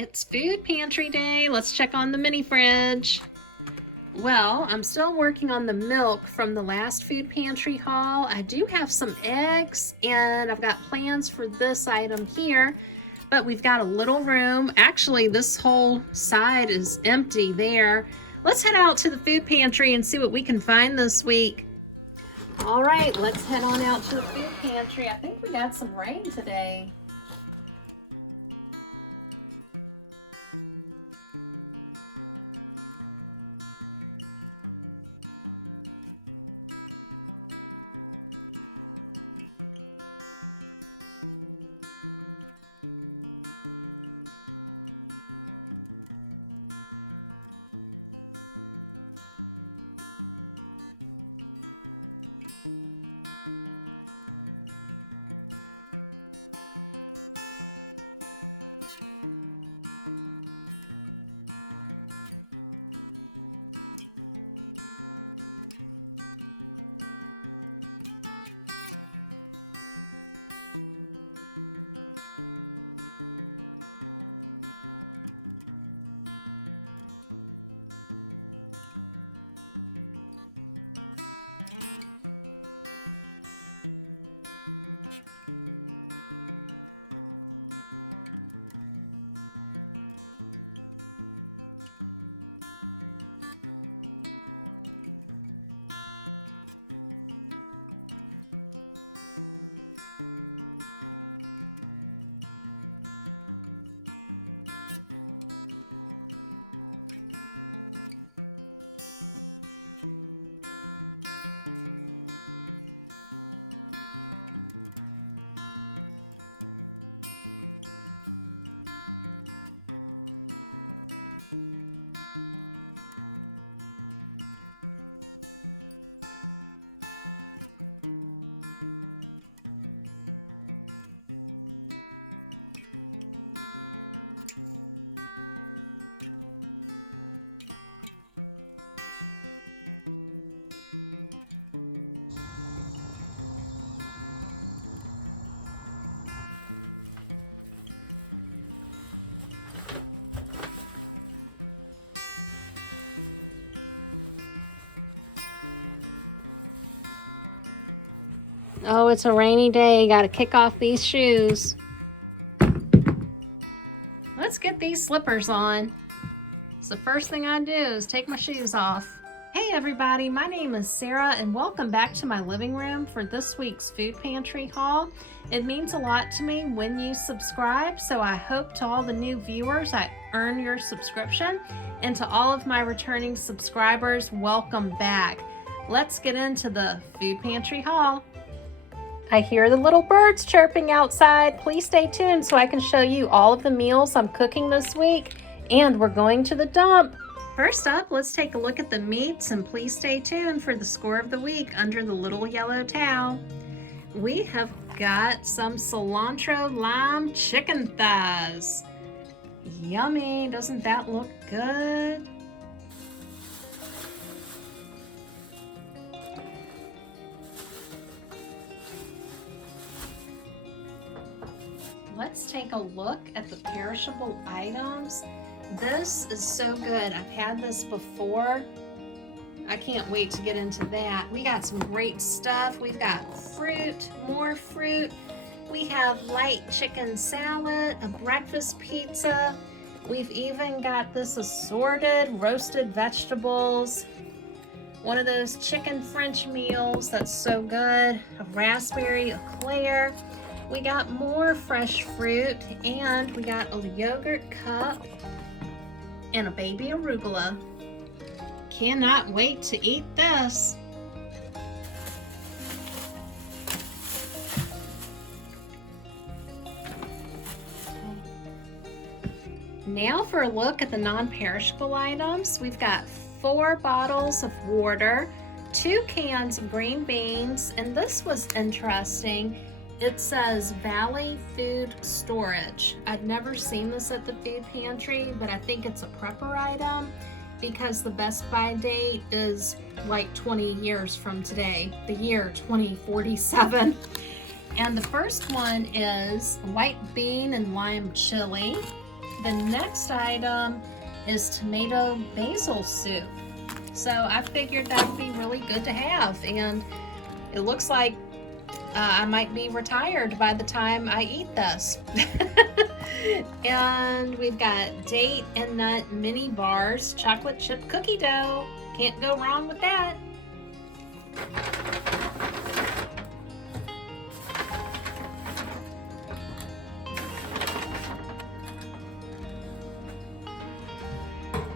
It's food pantry day. Let's check on the mini fridge. Well, I'm still working on the milk from the last food pantry haul. I do have some eggs and I've got plans for this item here, but we've got a little room. Actually, this whole side is empty there. Let's head out to the food pantry and see what we can find this week. All right, let's head on out to the food pantry. I think we got some rain today. Oh, it's a rainy day. Got to kick off these shoes. Let's get these slippers on. It's the first thing I do is take my shoes off. Hey everybody, my name is Sarah and welcome back to my living room for this week's food pantry haul. It means a lot to me when you subscribe, so I hope to all the new viewers I earn your subscription, and to all of my returning subscribers, welcome back. Let's get into the food pantry haul. I hear the little birds chirping outside. Please stay tuned so I can show you all of the meals I'm cooking this week. And we're going to the dump. First up, let's take a look at the meats, and please stay tuned for the score of the week under the little yellow towel. We have got some cilantro lime chicken thighs. Yummy, doesn't that look good? Let's take a look at the perishable items. This is so good. I've had this before. I can't wait to get into that. We got some great stuff. We've got fruit, more fruit. We have light chicken salad, a breakfast pizza. We've even got this assorted roasted vegetables. One of those chicken French meals that's so good. A raspberry eclair. We got more fresh fruit, and we got a yogurt cup and a baby arugula. Cannot wait to eat this. Now for a look at the non-perishable items. We've got 4 bottles of water, 2 cans of green beans, and this was interesting. It says Valley Food Storage. I've never seen this at the food pantry, but I think it's a prepper item because the best by date is like 20 years from today, the year 2047. And the first one is white bean and lime chili. The next item is tomato basil soup. So I figured that would be really good to have, and it looks like I might be retired by the time I eat this. And we've got date and nut mini bars, chocolate chip cookie dough. Can't go wrong with that.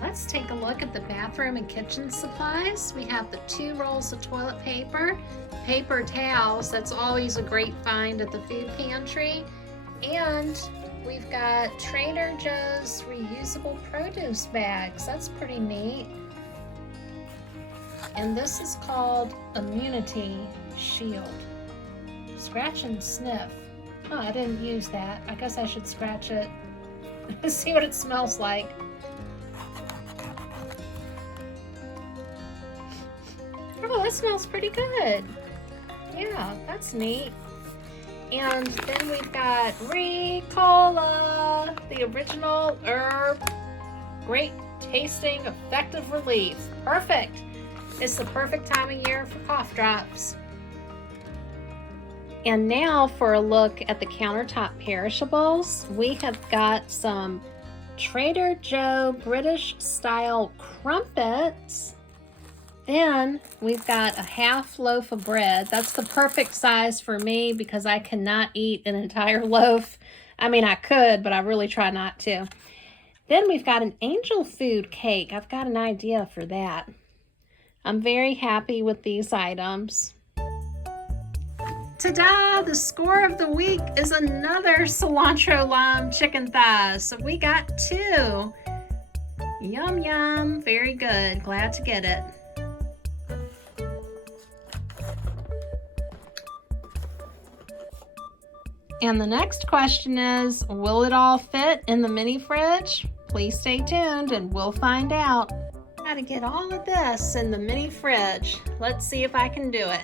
Let's take a look at the bathroom and kitchen supplies. We have the 2 rolls of toilet paper, paper towels, that's always a great find at the food pantry, and we've got Trader Joe's reusable produce bags. That's pretty neat. And this is called Immunity Shield. Scratch and sniff. Oh, I didn't use that. I guess I should scratch it. See what it smells like. Oh, that smells pretty good. Yeah, that's neat. And then we've got Ricola, the original herb. Great tasting, effective relief. Perfect. It's the perfect time of year for cough drops. And now for a look at the countertop perishables. We have got some Trader Joe British style crumpets. Then we've got a half loaf of bread. That's the perfect size for me because I cannot eat an entire loaf. I mean, I could, but I really try not to. Then we've got an angel food cake. I've got an idea for that. I'm very happy with these items. Ta-da! The score of the week is another cilantro lime chicken thighs. So we got 2. Yum, yum. Very good. Glad to get it. And the next question is, will it all fit in the mini fridge? Please stay tuned and we'll find out. Gotta get all of this in the mini fridge. Let's see if I can do it.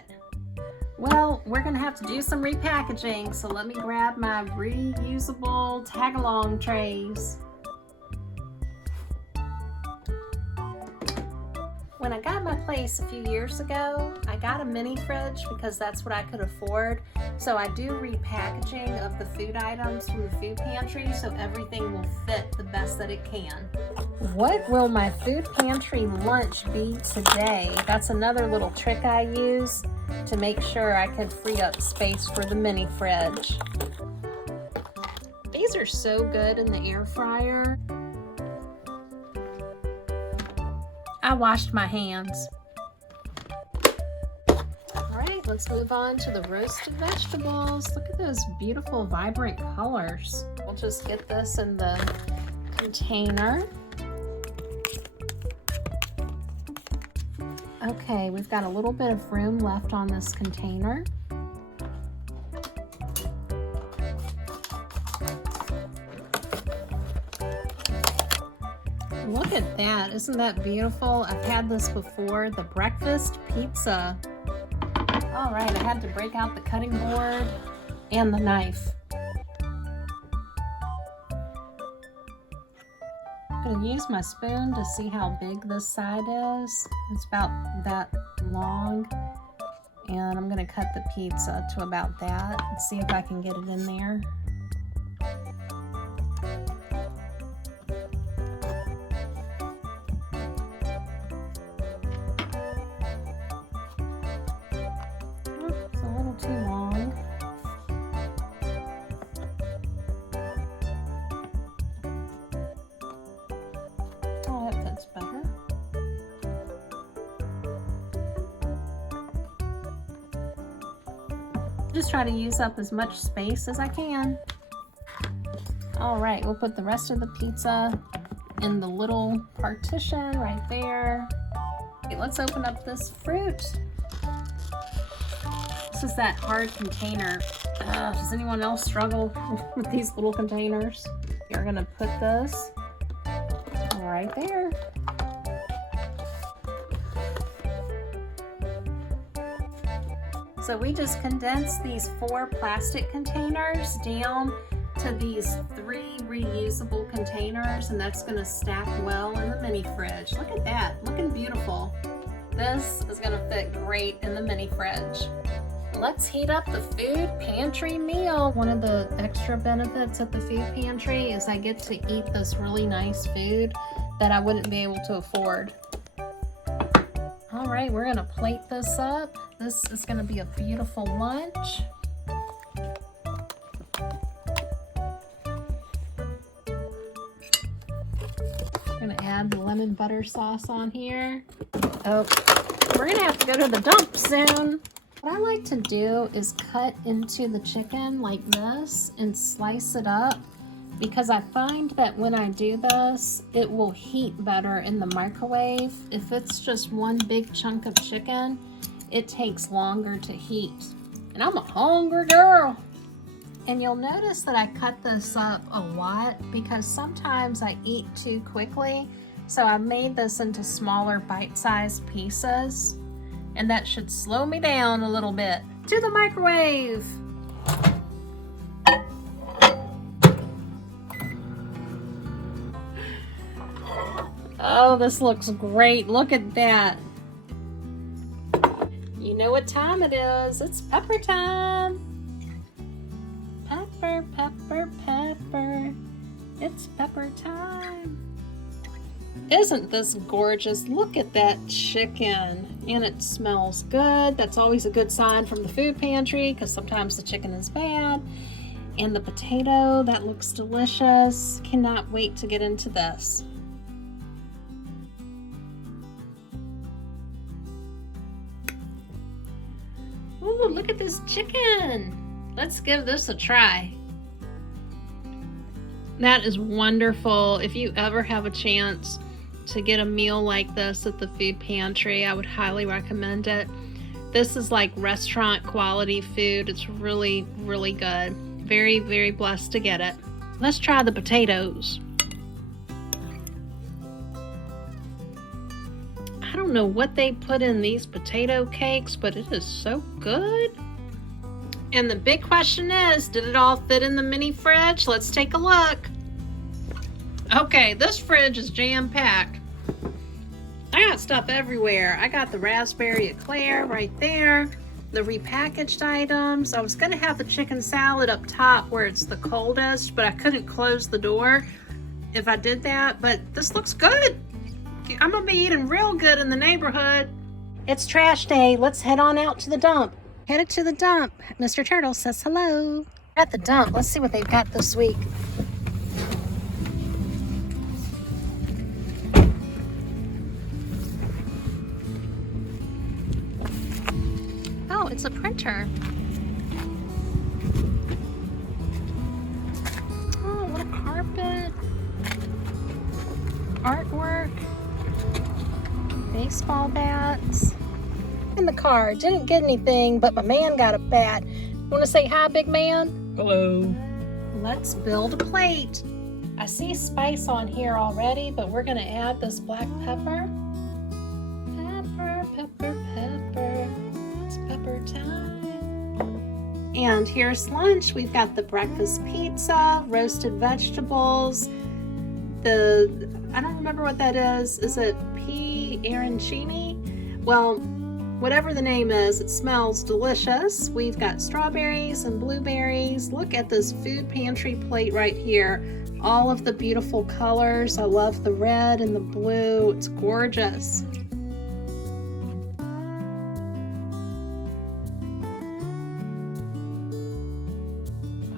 Well, we're gonna have to do some repackaging, so let me grab my reusable tag-along trays. When I got my place a few years ago, I got a mini fridge because that's what I could afford. So I do repackaging of the food items from the food pantry so everything will fit the best that it can. What will my food pantry lunch be today? That's another little trick I use to make sure I can free up space for the mini fridge. These are so good in the air fryer. I washed my hands. All right, let's move on to the roasted vegetables. Look at those beautiful, vibrant colors. We'll just get this in the container. Okay, we've got a little bit of room left on this container. Look at that, isn't that beautiful? I've had this before, the breakfast pizza. All right, I had to break out the cutting board and the knife. I'm gonna use my spoon to see how big this side is. It's about that long. And I'm gonna cut the pizza to about that and see if I can get it in there. Just try to use up as much space as I can. All right, we'll put the rest of the pizza in the little partition right there. Okay, let's open up this fruit. This is that hard container. Does anyone else struggle with these little containers? You're gonna put this right there. So we just condensed these 4 plastic containers down into these 3 reusable containers, and that's going to stack well in the mini fridge. Look at that, looking beautiful. This is going to fit great in the mini fridge. Let's heat up the food pantry meal. One of the extra benefits at the food pantry is I get to eat this really nice food that I wouldn't be able to afford. All right, we're gonna plate this up. This is gonna be a beautiful lunch. I'm gonna add the lemon butter sauce on here. Oh, we're gonna have to go to the dump soon. What I like to do is cut into the chicken like this and slice it up, because I find that when I do this, it will heat better in the microwave. If it's just one big chunk of chicken, it takes longer to heat. And I'm a hungry girl. And you'll notice that I cut this up a lot because sometimes I eat too quickly. So I made this into smaller bite-sized pieces. And that should slow me down a little bit. To the microwave. Oh, this looks great. Look at that. You know what time it is. It's pepper time. Pepper, pepper, pepper. It's pepper time. Isn't this gorgeous? Look at that chicken. And it smells good. That's always a good sign from the food pantry because sometimes the chicken is bad. And the potato, that looks delicious. Cannot wait to get into this. Ooh, look at this chicken. Let's give this a try. That is wonderful. If you ever have a chance to get a meal like this at the food pantry, I would highly recommend it. This is like restaurant quality food. It's really, really good. Very, very blessed to get it. Let's try the potatoes. I don't know what they put in these potato cakes, but it is so good. And the big question is, did it all fit in the mini fridge? Let's take a look. Okay, this fridge is jam-packed. I got stuff everywhere. I got the raspberry eclair right there, the repackaged items. I was gonna have the chicken salad up top where it's the coldest, but I couldn't close the door if I did that, but this looks good. I'm gonna be eating real good in the neighborhood. It's trash day. Let's head on out to the dump. Headed to the dump. Mr. Turtle says hello. At the dump, let's see what they've got this week. Oh, it's a printer. Oh, what a carpet. Artwork. Baseball bats. In the car, didn't get anything, but my man got a bat. Want to say hi, big man? Hello. Let's build a plate. I see spice on here already, but we're gonna add this black pepper. Pepper, pepper, pepper. It's pepper time. And here's lunch. We've got the breakfast pizza, roasted vegetables, I don't remember what that is. Is it pea arancini? Well, whatever the name is, it smells delicious. We've got strawberries and blueberries. Look at this food pantry plate right here. All of the beautiful colors. I love the red and the blue. It's gorgeous.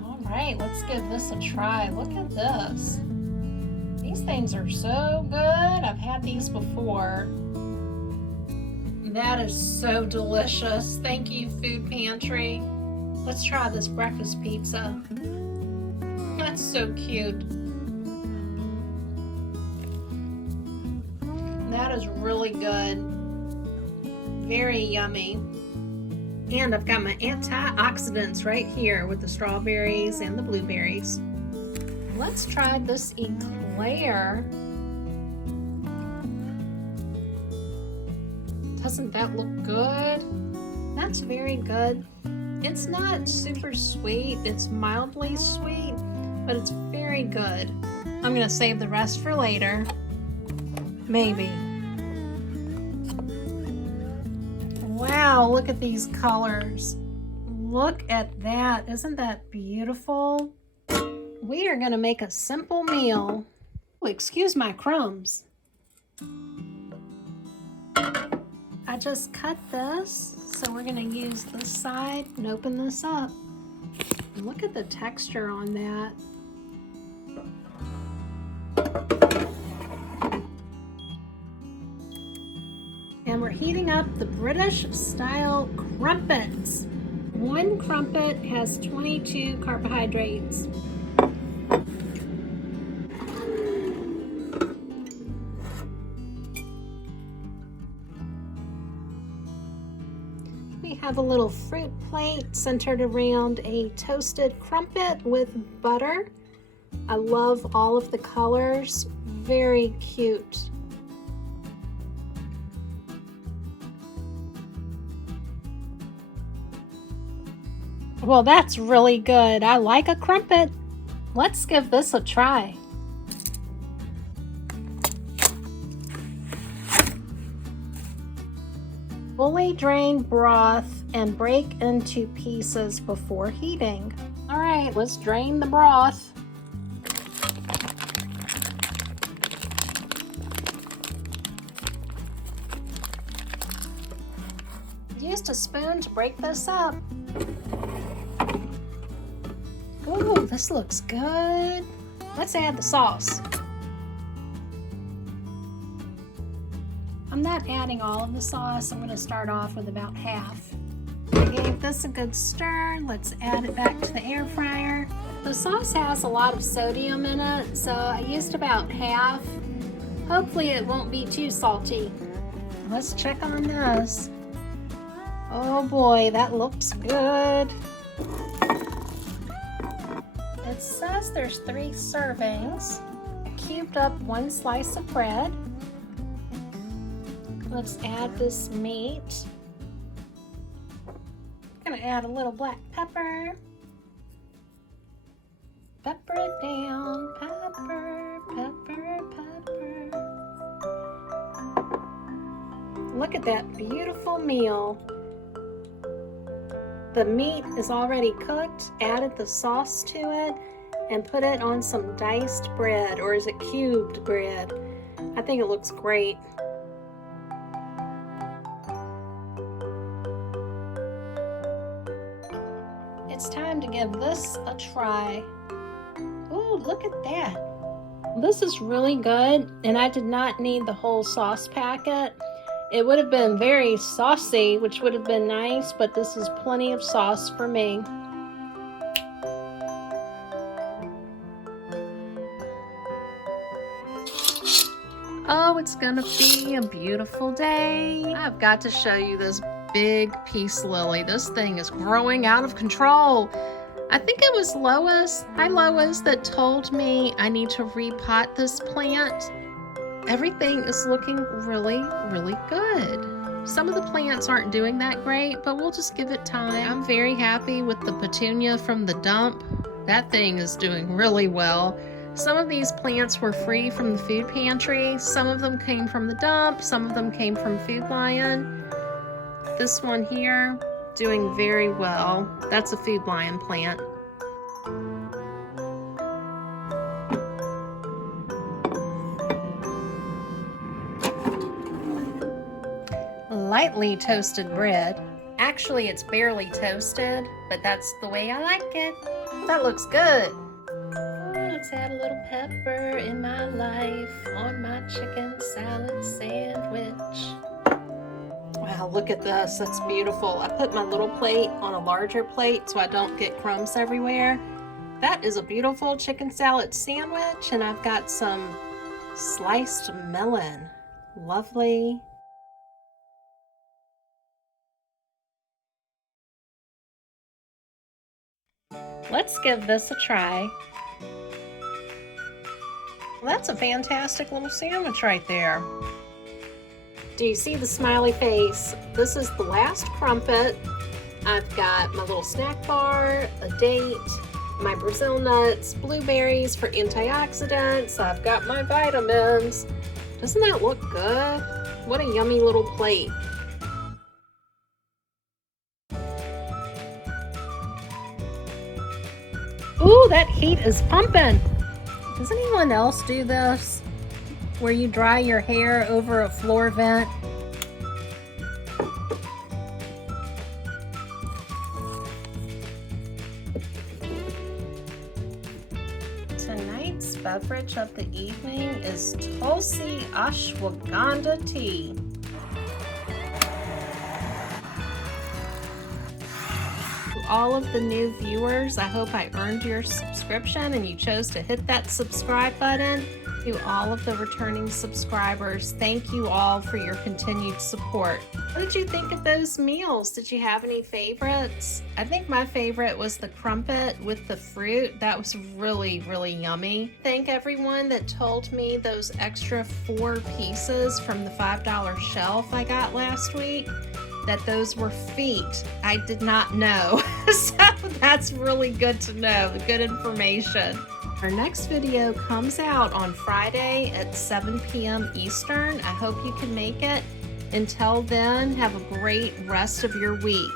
All right, let's give this a try. Look at this. These things are so good. I've had these before. That is so delicious. Thank you, Food Pantry. Let's try this breakfast pizza. That's so cute. That is really good. Very yummy. And I've got my antioxidants right here with the strawberries and the blueberries. Let's try this eclair. Doesn't that look good? That's very good. It's not super sweet. It's mildly sweet, but it's very good. I'm gonna save the rest for later. Maybe. Wow, look at these colors. Look at that. Isn't that beautiful? We are gonna make a simple meal. Oh, excuse my crumbs. I just cut this, so we're gonna use this side and open this up. Look at the texture on that. And we're heating up the British style crumpets. One crumpet has 22 carbohydrates. We have a little fruit plate centered around a toasted crumpet with butter. I love all of the colors, very cute. Well, that's really good. I like a crumpet. Let's give this a try. Fully drain broth and break into pieces before heating. All right, let's drain the broth. Used a spoon to break this up. Ooh, this looks good. Let's add the sauce. I'm not adding all of the sauce. I'm going to start off with about half. I gave this a good stir. Let's add it back to the air fryer. The sauce has a lot of sodium in it, so I used about half. Hopefully it won't be too salty. Let's check on this. Oh boy, that looks good. It says there's 3 servings. I cubed up 1 slice of bread. Let's add this meat. I'm gonna add a little black pepper. Pepper it down, pepper, pepper, pepper. Look at that beautiful meal. The meat is already cooked, added the sauce to it, and put it on some diced bread, or is it cubed bread? I think it looks great. It's time to give this a try. Ooh, look at that. This is really good, and I did not need the whole sauce packet. It would have been very saucy, which would have been nice, but this is plenty of sauce for me. Oh, it's gonna be a beautiful day. I've got to show you this big peace lily. This thing is growing out of control. I think it was Lois, hi Lois, that told me I need to repot this plant. Everything is looking really, really good. Some of the plants aren't doing that great, but we'll just give it time. I'm very happy with the petunia from the dump. That thing is doing really well. Some of these plants were free from the food pantry. Some of them came from the dump. Some of them came from Food Lion. This one here, doing very well. That's a Food Lion plant. Lightly toasted bread. Actually, it's barely toasted, but that's the way I like it. That looks good. Let's add a little pepper in my life on my chicken salad sandwich. Wow, look at this. That's beautiful. I put my little plate on a larger plate so I don't get crumbs everywhere. That is a beautiful chicken salad sandwich, and I've got some sliced melon. Lovely. Let's give this a try. Well, that's a fantastic little sandwich right there. Do you see the smiley face? This is the last crumpet. I've got my little snack bar, a date, my Brazil nuts, blueberries for antioxidants. I've got my vitamins. Doesn't that look good? What a yummy little plate. Ooh, that heat is pumping. Does anyone else do this? Where you dry your hair over a floor vent? Tonight's beverage of the evening is Tulsi Ashwagandha tea. To all of the new viewers, I hope I earned your subscription and you chose to hit that subscribe button. To all of the returning subscribers, thank you all for your continued support. What did you think of those meals? Did you have any favorites? I think my favorite was the crumpet with the fruit. That was really, really yummy. Thank everyone that told me those extra 4 pieces from the $5 shelf I got last week, that those were feet. I did not know. So that's really good to know, good information. Our next video comes out on Friday at 7 p.m. Eastern. I hope you can make it. Until then, have a great rest of your week.